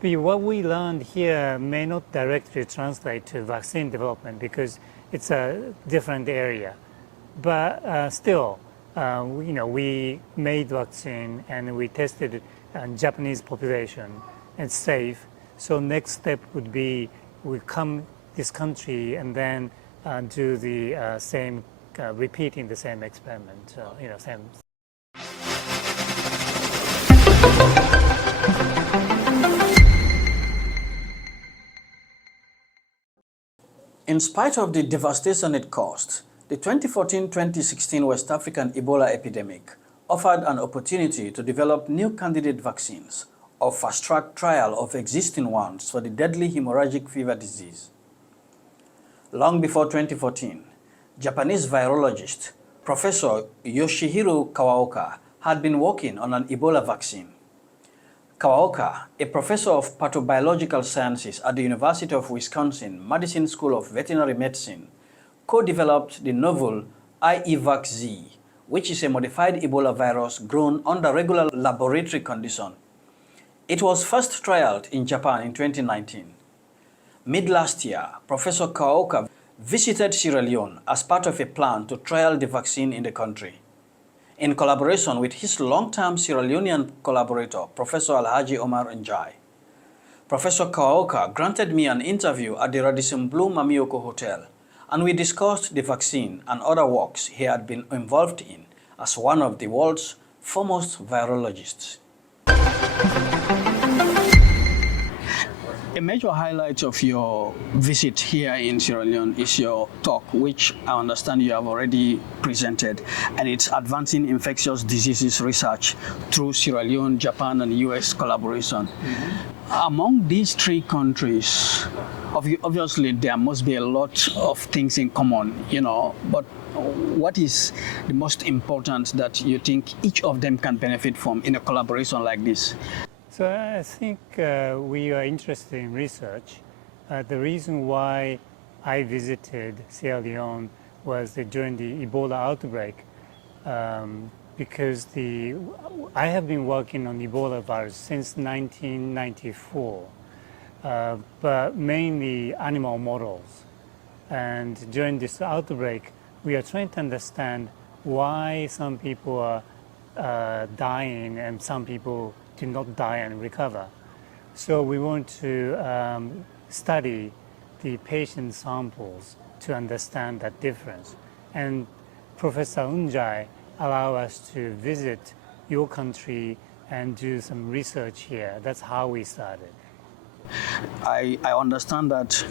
What we learned here may not directly translate to vaccine development because it's a different area. But still, we made vaccine and we tested it on Japanese population. It's safe. So next step would be we come this country and then do the same, repeating the same experiment. Same. In spite of the devastation it caused, the 2014-2016 West African Ebola epidemic offered an opportunity to develop new candidate vaccines or fast-track trial of existing ones for the deadly hemorrhagic fever disease. Long before 2014, Japanese virologist Professor Yoshihiro Kawaoka had been working on an Ebola vaccine. Kawaoka, a professor of pathobiological sciences at the University of Wisconsin Madison School of Veterinary Medicine, co-developed the novel iEVac-Z, which is a modified Ebola virus grown under regular laboratory conditions. It was first trialed in Japan in 2019. Mid-last year, Professor Kawaoka visited Sierra Leone as part of a plan to trial the vaccine in the country. In collaboration with his long-term Sierra Leonean collaborator, Professor Alhaji Umar Njai. Professor Kawaoka granted me an interview at the Radisson Blue Mammy Yoko Hotel, and we discussed the vaccine and other works he had been involved in as one of the world's foremost virologists. A major highlight of your visit here in Sierra Leone is your talk, which I understand you have already presented, and it's Advancing Infectious Diseases Research through Sierra Leone, Japan, and US collaboration. Mm-hmm. Among these three countries, obviously there must be a lot of things in common, but what is the most important that you think each of them can benefit from in a collaboration like this? So I think we are interested in research. The reason why I visited Sierra Leone was during the Ebola outbreak, because I have been working on Ebola virus since 1994, but mainly animal models. And during this outbreak, we are trying to understand why some people are dying and some people do not die and recover. So we want to study the patient samples to understand that difference. And Professor Njai allowed us to visit your country and do some research here. That's how we started. I understand that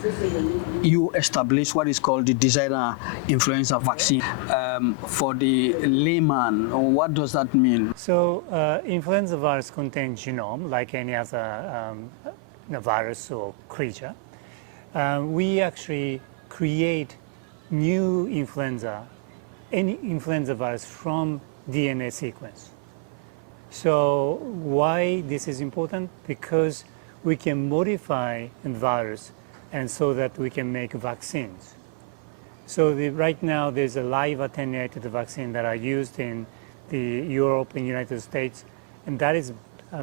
you established what is called the designer influenza vaccine. For the layman, what does that mean? So influenza virus contains genome like any other virus or creature. We actually create new any influenza virus from DNA sequence. So why this is important? Because we can modify a virus and so that we can make vaccines. So right now there's a live attenuated vaccine that are used in the Europe and United States, and that is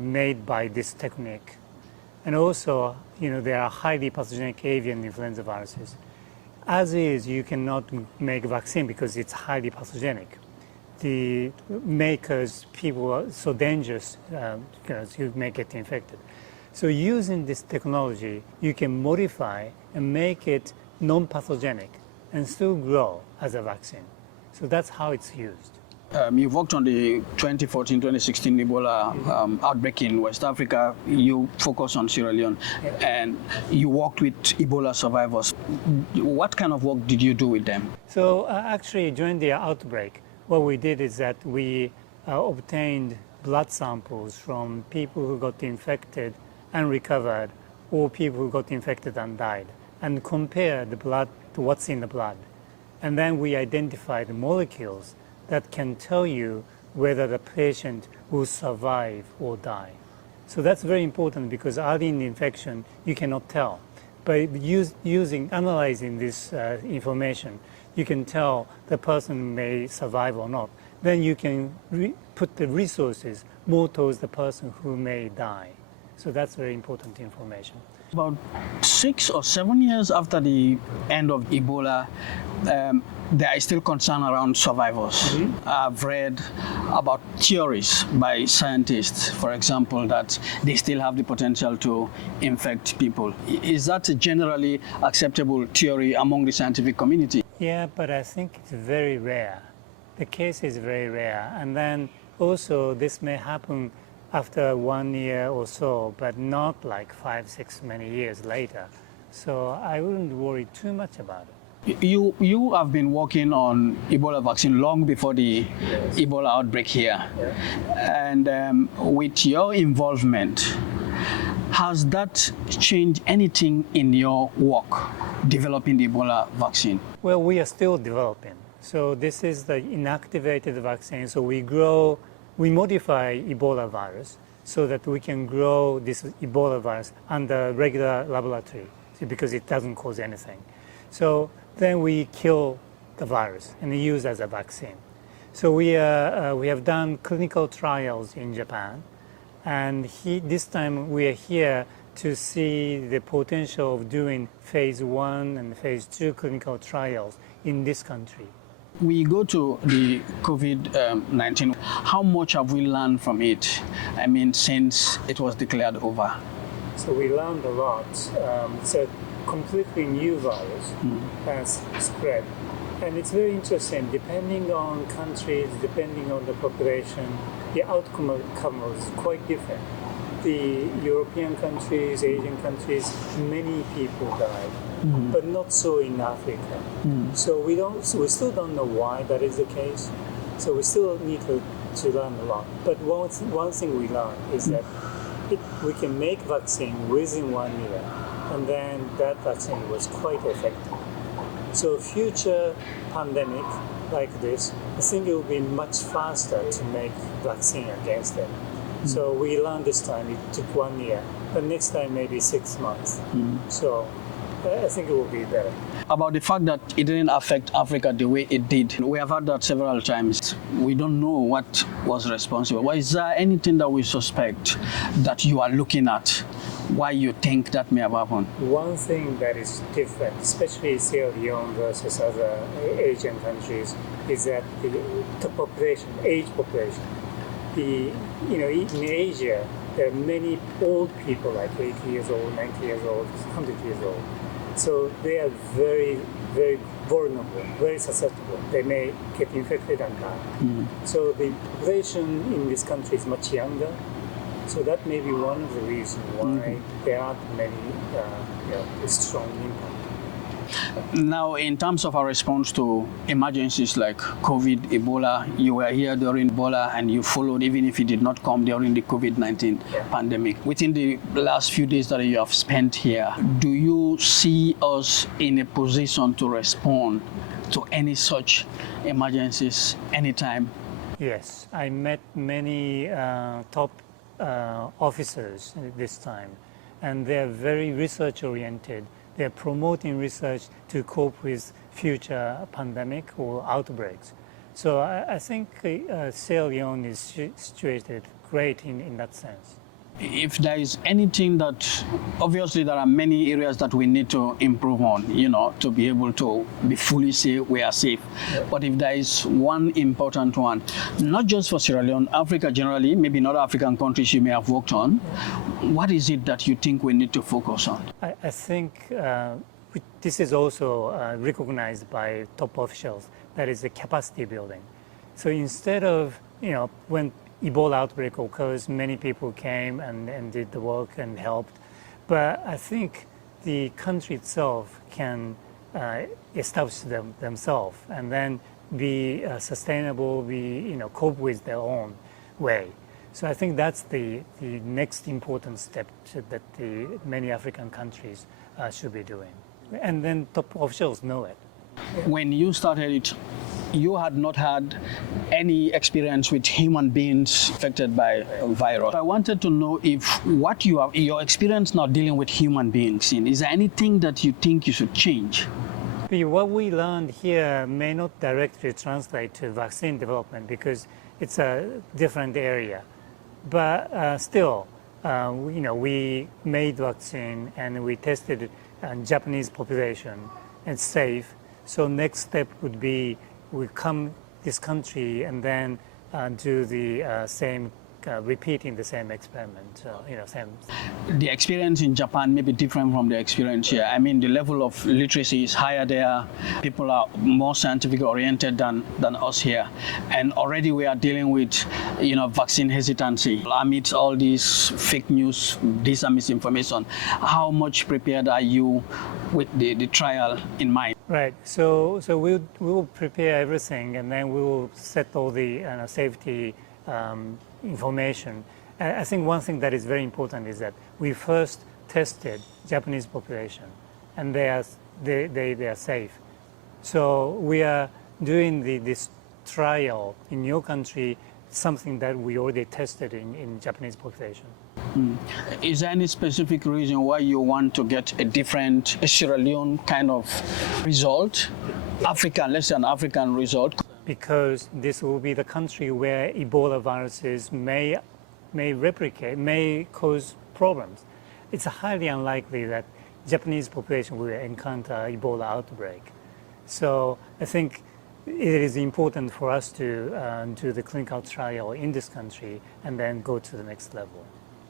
made by this technique. And also, there are highly pathogenic avian influenza viruses. As is, you cannot make a vaccine because it's highly pathogenic. The makers, people are so dangerous, you may get infected. So using this technology, you can modify and make it non-pathogenic and still grow as a vaccine. So that's how it's used. You worked on the 2014-2016 Ebola outbreak in West Africa. You focused on Sierra Leone, and you worked with Ebola survivors. What kind of work did you do with them? So actually, during the outbreak, what we did is that we obtained blood samples from people who got infected and recovered, or people who got infected and died, and compare the blood to what's in the blood. And then we identified molecules that can tell you whether the patient will survive or die. So that's very important because early in the infection, you cannot tell. But analyzing this information, you can tell the person may survive or not. Then you can put the resources more towards the person who may die. So that's very important information. About 6 or 7 years after the end of Ebola, there is still concern around survivors. I've read about theories by scientists, for example, that they still have the potential to infect people. Is that a generally acceptable theory among the scientific community? Yeah, but I think it's very rare. The case is very rare. And then also this may happen after 1 year or so, but not like 5, 6, many years later. So I wouldn't worry too much about it. You have been working on Ebola vaccine long before the Ebola outbreak here. And with your involvement, has that changed anything in your work developing the Ebola vaccine? Well, we are still developing. So this is the inactivated vaccine. So we modify Ebola virus so that we can grow this Ebola virus under regular laboratory because it doesn't cause anything. So then we kill the virus and use as a vaccine. So we have done clinical trials in Japan, and this time we are here to see the potential of doing phase 1 and phase 2 clinical trials in this country. We go to the COVID-19. How much have we learned from it? I mean, since it was declared over? So we learned a lot. It's a completely new virus has spread. And it's very interesting. Depending on countries, depending on the population, the outcome is quite different. The European countries, Asian countries, many people died, but not so in Africa. So we still don't know why that is the case. So we still need to learn a lot. But one thing we learned is that we can make vaccine within 1 year, and then that vaccine was quite effective. So future pandemic like this, I think it will be much faster to make vaccine against it. So we learned this time it took 1 year, but next time maybe 6 months. So I think it will be better. About the fact that it didn't affect Africa the way it did, we have heard that several times. We don't know what was responsible. Why is there anything that we suspect that you are looking at? Why you think that may have happened? One thing that is different, especially Sierra Leone versus other Asian countries, is that the population, age population. In Asia, there are many old people, like 80 years old, 90 years old, 100 years old. So they are very, very vulnerable, very susceptible. They may get infected and die. So the population in this country is much younger. So that may be one of the reasons why there aren't many strong impact. Now, in terms of our response to emergencies like COVID, Ebola, you were here during Ebola and you followed, even if you did not come during the COVID-19 pandemic. Within the last few days that you have spent here, do you see us in a position to respond to any such emergencies anytime? Yes, I met many top officers this time, and they're very research-oriented. They're promoting research to cope with future pandemic or outbreaks. So I think Sierra Leone is situated great in that sense. If there is anything that, obviously there are many areas that we need to improve on, to be able to be fully say we are safe. But if there is one important one, not just for Sierra Leone, Africa generally, maybe in other African countries you may have worked on, what is it that you think we need to focus on? I think this is also recognized by top officials, that is the capacity building. So instead of, when Ebola outbreak occurs, many people came and did the work and helped. But I think the country itself can establish themselves and then be sustainable, cope with their own way. So I think that's the next important step that many African countries should be doing. And then top officials know it. When you started it, you had not had any experience with human beings affected by a virus. I wanted to know if your experience now dealing with human beings, is there anything that you think you should change? What we learned here may not directly translate to vaccine development because it's a different area. But still, we made vaccine and we tested it on Japanese population. It's safe. So next step would be we come this country and then do the same, repeating the same experiment. Same. The experience in Japan may be different from the experience here. I mean, the level of literacy is higher there. People are more scientifically oriented than us here. And already we are dealing with, vaccine hesitancy. Amidst all these fake news, this and misinformation, how much prepared are you with the trial in mind? Right. So we will prepare everything, and then we will set all the safety information. I think one thing that is very important is that we first tested Japanese population, and they are safe. So we are doing this trial in your country, something that we already tested in Japanese population. Is there any specific reason why you want to get a different Sierra Leone kind of result? African, let's say an African result. Because this will be the country where Ebola viruses may replicate, may cause problems. It's highly unlikely that Japanese population will encounter Ebola outbreak. So I think it is important for us to do the clinical trial in this country and then go to the next level.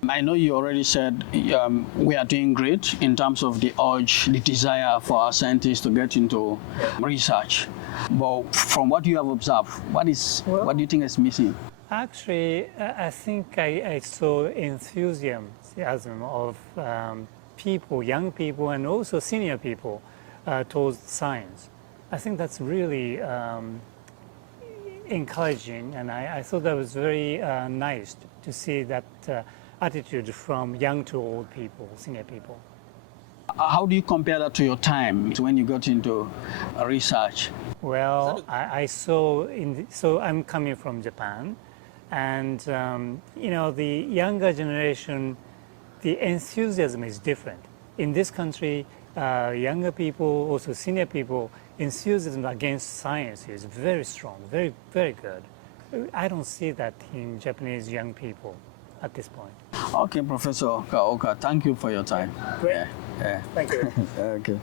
I know you already said we are doing great in terms of the urge, the desire for our scientists to get into research. But from what you have observed, what do you think is missing? Actually, I think I saw enthusiasm of people, young people, and also senior people towards science. I think that's really encouraging, and I thought that was very nice to see that attitude from young to old people, senior people. How do you compare that to your time when you got into research? Well, I saw, so I'm coming from Japan, and the younger generation, the enthusiasm is different. In this country, younger people, also senior people, enthusiasm against science is very strong, very, very good. I don't see that in Japanese young people at this point. Okay, Professor Kawaoka, thank you for your time. Great. Yeah. Thank you. Okay.